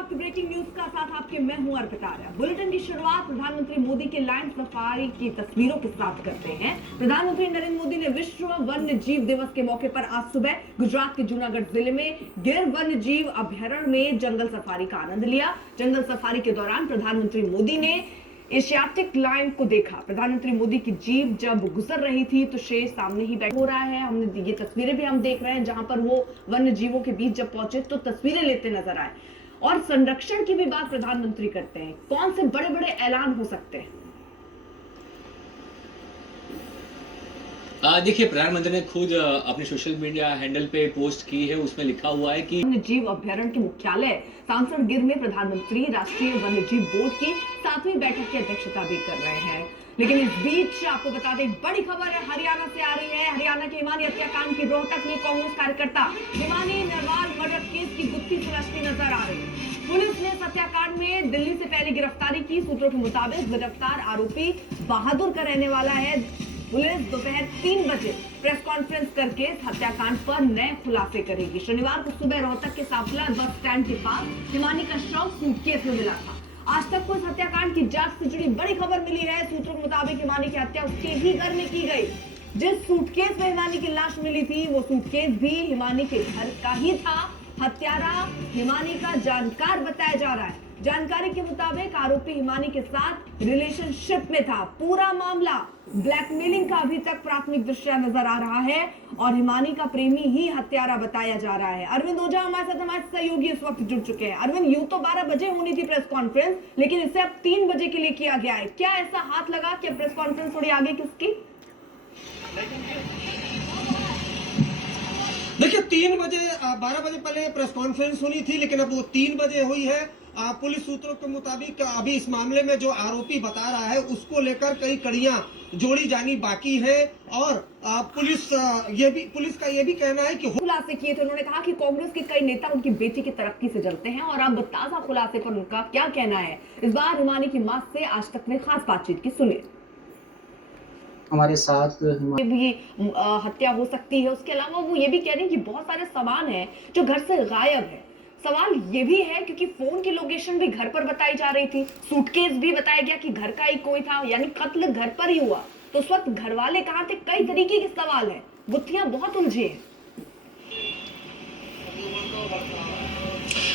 वक्त breaking news का साथ आपके मैं हूं अर्पिता आर्या। बुलेटिन की शुरुआत प्रधानमंत्री मोदी के लायन सफारी की तस्वीरों के साथ करते हैं। प्रधानमंत्री नरेंद्र मोदी ने विश्व वन्य जीव दिवस के मौके पर आज सुबह गुजरात के जूनागढ़ जिले में गिर वन्य जीव अभ्यारण्य में जंगल सफारी का आनंद लिया। जंगल सफारी के दौरान प्रधानमंत्री मोदी ने एशियाटिक लायन को देखा। प्रधानमंत्री मोदी की जीप जब गुजर रही थी तो शेर सामने ही बैठा हो रहा है। हमने ये तस्वीरें भी हम देख रहे हैं जहां पर वो वन्य जीवों के बीच जब पहुंचे तो तस्वीरें लेते नजर आए और संरक्षण की भी बात प्रधानमंत्री करते हैं। कौन से बड़े बड़े ऐलान हो सकते हैं? देखिए, प्रधानमंत्री ने खुद अपने सोशल मीडिया हैंडल पे पोस्ट की है। उसमें लिखा हुआ है कि वन्य जीव अभ्यारण्य के मुख्यालय सांसद गिर में प्रधानमंत्री राष्ट्रीय वन्य जीव बोर्ड की 7वीं बैठक की अध्यक्षता भी कर रहे हैं। लेकिन इस बीच आपको बता दें, बड़ी खबर है हरियाणा से आ रही है। हरियाणा के हिमानी हत्याकांड की रोहतक में कांग्रेस कार्यकर्ता हिमानी नरवाल मर्डर केस की गुत्थी सुलझती नजर आ रही है। पुलिस ने हत्याकांड में दिल्ली से पहले गिरफ्तारी की। सूत्रों के मुताबिक गिरफ्तार आरोपी बहादुर का रहने वाला है। पुलिस दोपहर 3 बजे प्रेस कॉन्फ्रेंस करके हत्याकांड पर नए खुलासे करेगी। शनिवार को सुबह रोहतक के साफला बस स्टैंड के पास हिमानी का शव सूटकेस में मिला था। आज तक को इस हत्याकांड की जांच से जुड़ी बड़ी खबर मिली है। सूत्रों के मुताबिक हिमानी की हत्या उसके ही घर में की गई। जिस सूटकेस में हिमानी की लाश मिली थी वो सूटकेस भी हिमानी के घर का ही था। हत्यारा हिमानी का जानकार बताया जा रहा है। जानकारी के मुताबिक आरोपी हिमानी के साथ रिलेशनशिप में था। पूरा मामला ब्लैकमेलिंग का अभी तक प्राथमिक दृश्य नजर आ रहा है और हिमानी का प्रेमी ही हत्यारा बताया जा रहा है। अरविंद ओझा हमारे साथ सहयोगी इस वक्त जुड़ चुके हैं। अरविंद, यूं तो 12 बजे होनी थी प्रेस कॉन्फ्रेंस, लेकिन इसे अब 3 बजे के लिए किया गया है। क्या ऐसा हाथ लगा कि प्रेस कॉन्फ्रेंस थोड़ी आगे किसकी? देखिए, 3 बजे 12 बजे पहले प्रेस कॉन्फ्रेंस होनी थी, लेकिन अब वो 3 बजे हुई है। पुलिस सूत्रों के मुताबिक अभी इस मामले में जो आरोपी बता रहा है उसको लेकर कई कड़ियां जोड़ी जानी बाकी है और पुलिस का ये भी कहना है कि खुलासे किए थे। उन्होंने कहा कि कांग्रेस के कई नेता उनकी बेटी की तरक्की से जलते हैं और अब ताजा खुलासे पर उनका क्या कहना है। इस बार हिमानी की मां से आज तक ने खास बातचीत की, सुनिए। हमारे साथ भी हत्या हो सकती है। उसके अलावा वो ये भी कह रहे हैं कि बहुत सारे सामान हैं जो घर से गायब है। सवाल ये भी है क्योंकि फोन की लोकेशन भी घर पर बताई जा रही थी, सूटकेस भी बताया गया कि घर का ही कोई था, यानी कत्ल घर पर ही हुआ। तो उस वक्त घर वाले कहां थे? कई तरीके के सवाल हैं, गुत्थियां बहुत उलझी हैं।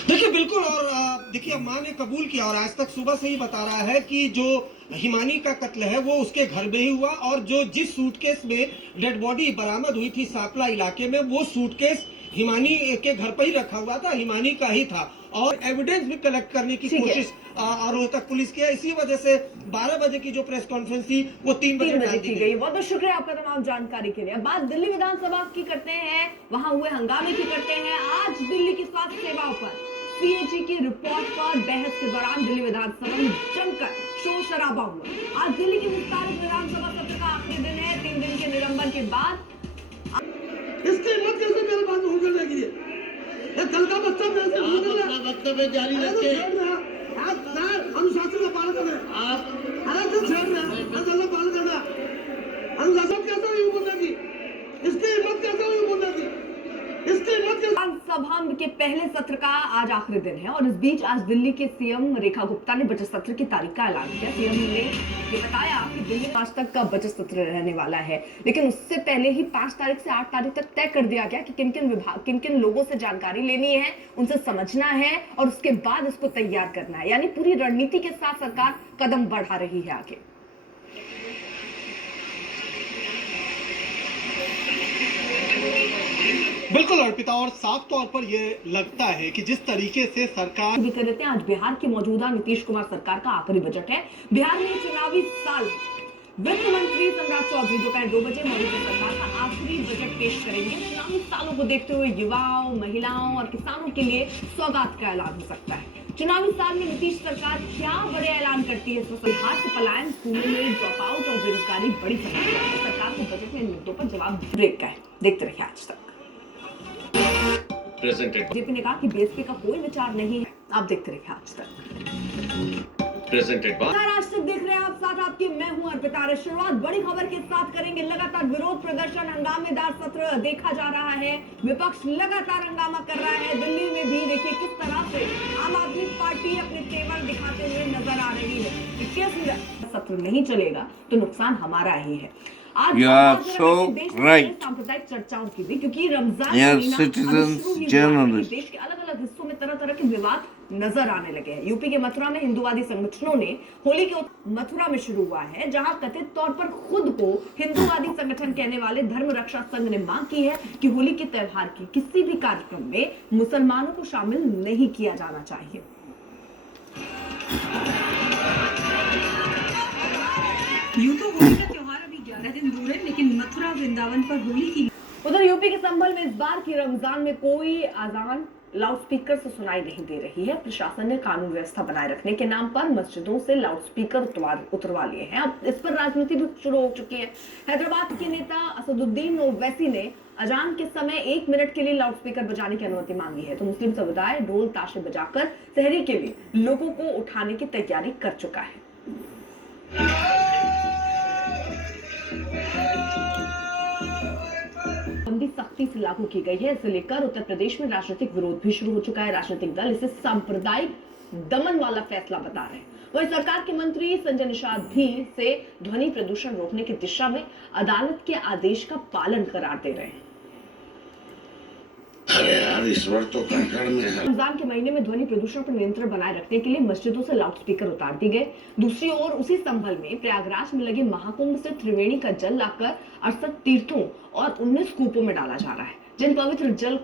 देखिए, बिल्कुल। और देखिए, मां ने कबूल किया और आज तक सुबह से ही बता रहा है कि जो हिमानी का कत्ल है वो उसके घर में ही हुआ और जो जिस सूटकेस में डेड बॉडी बरामद हुई थी सापला इलाके में, वो सूटकेस हिमानी के घर पर ही रखा हुआ था, हिमानी का ही था। और एविडेंस भी कलेक्ट करने की कोशिश रोहतक पुलिस की है। इसी वजह से 12 बजे की जो प्रेस कॉन्फ्रेंस थी वो 3 बजे की गई। बहुत बहुत शुक्रिया आपका तमाम जानकारी के लिए। अब बात दिल्ली विधानसभा की करते हैं, वहां हुए हंगामे की करते हैं। आज दिल्ली की स्वास्थ्य सेवाओं पर सीएजी की रिपोर्ट पर बहस के दौरान दिल्ली विधानसभा में जमकर शोर शराबा हुआ। आज दिल्ली के विस्तारित विधानसभा सत्र का आखिरी दिन है। 3 दिन के निलंबन के बाद इसकी हिम्मत कैसे मेरे बात हो लगी है? कल का बच्चा मेरे से वक्तव्य जारी रखे। आप अनुशासन का पालन करें। आप अरे तो छेड़ रहे हैं, अनुशासन पालन करना। अनुशासन कैसे हुई बोलने की? इसकी हिम्मत कैसे हुई बोलने की? इसकी हिम्मत कैसे? विधानसभा के पहले सत्र का आज आखिरी दिन है और इस बीच आज दिल्ली के सीएम रेखा गुप्ता ने बजट सत्र की तारीख का ऐलान किया। सीएम ने ये बताया कि दिल्ली में आज तक का बजट सत्र रहने वाला है, लेकिन उससे पहले ही 5 तारीख से 8 तारीख तक तय कर दिया गया कि किन किन लोगों से जानकारी लेनी है, उनसे समझना है और उसके बाद इसको तैयार करना है। यानी पूरी रणनीति के साथ सरकार कदम बढ़ा रही है आगे। बिल्कुल अर्पिता, और साफ तौर पर यह लगता है कि जिस तरीके से सरकार भी कर लेते हैं। आज बिहार की मौजूदा नीतीश कुमार सरकार का आखिरी बजट है। बिहार में चुनावी साल वित्त मंत्री सम्राट चौधरी दोपहर 2 बजे मौजूदा सरकार का आखिरी बजट पेश करेंगे। चुनावी सालों को देखते हुए युवाओं, महिलाओं और किसानों के लिए सौगात का ऐलान हो सकता है। चुनावी साल में नीतीश सरकार क्या बड़े ऐलान करती है? बिहार से पलायन, स्कूलों में ड्रॉप आउट और बेरोजगारी बड़ी समस्या है। सरकार को बजट में इन मुद्दों पर जवाब ब्रेक का है। देखते रहिए आज तक। बीजेपी ने कहा कि बीएसपी का कोई विचार नहीं है। आप देखते रहिए आज तक। आज तक देख रहे हैं आप, साथ आपकी मैं हूं अर्पिता आर्या। शुरुआत बड़ी खबर के साथ करेंगे। लगातार विरोध प्रदर्शन, हंगामेदार सत्र देखा जा रहा है। विपक्ष लगातार हंगामा कर रहा है। दिल्ली में भी देखिए किस तरह से आम आदमी दिखाते हुए नजर आ रही है। 21 सत्र नहीं चलेगा तो नुकसान हमारा ही है। आज You हम are बात कर so रहे हैं देश में right. सांप्रदायिक चर्चाओं की भी, क्योंकि रमजान Yes, महीना citizens, अब शुरू ही हुआ है। journalists. देश के अलग अलग हिस्सों में तरह तरह के विवाद नजर आने लगे हैं। यूपी के मथुरा में हिंदुवादी संगठनों ने होली के मथुरा में शुरू हुआ है, जहां कथित तौर पर खुद को हिंदुवादी संगठन कहने वाले धर्म रक्षा संघ ने मांग की है कि होली के त्योहार के किसी भी कार्यक्रम में मुसलमानों को शामिल नहीं किया जाना चाहिए। यूं तो होली का त्योहार अभी 11 दिन दूर है, लेकिन मथुरा वृंदावन पर होली की उधर यूपी के संभल में इस बार की रमजान में कोई अजान लाउडस्पीकर से सुनाई नहीं दे रही है। प्रशासन ने कानून व्यवस्था बनाए रखने के नाम पर मस्जिदों से लाउडस्पीकर उतरवा लिए हैं। अब इस पर राजनीति भी शुरू हो चुकी है। हैदराबाद के नेता असदुद्दीन ओवैसी ने अजान के समय 1 मिनट के लिए लाउडस्पीकर बजाने की अनुमति मांगी है, तो मुस्लिम समुदाय ढोल ताशे बजाकर सहरी के लिए लोगों को उठाने की तैयारी कर चुका है। बंदी सख्ती से लागू की गई है। इसे लेकर उत्तर प्रदेश में राजनीतिक विरोध भी शुरू हो चुका है। राजनीतिक दल इसे सांप्रदायिक दमन वाला फैसला बता रहे हैं। वहीं सरकार के मंत्री संजय निषाद भी इसे ध्वनि प्रदूषण रोकने की दिशा में अदालत के आदेश का पालन करार दे रहे हैं। अरे यार, ईश्वर तो कण में है। रमजान के महीने में ध्वनि प्रदूषण पर नियंत्रण बनाए रखने के लिए मस्जिदों से लाउडस्पीकर उतार दिए गए। दूसरी ओर उसी संभल में प्रयागराज में लगे महाकुंभ से त्रिवेणी का जल लाकर 68 तीर्थों और 19 कूपों में डाला जा रहा है, जिन पवित्र जल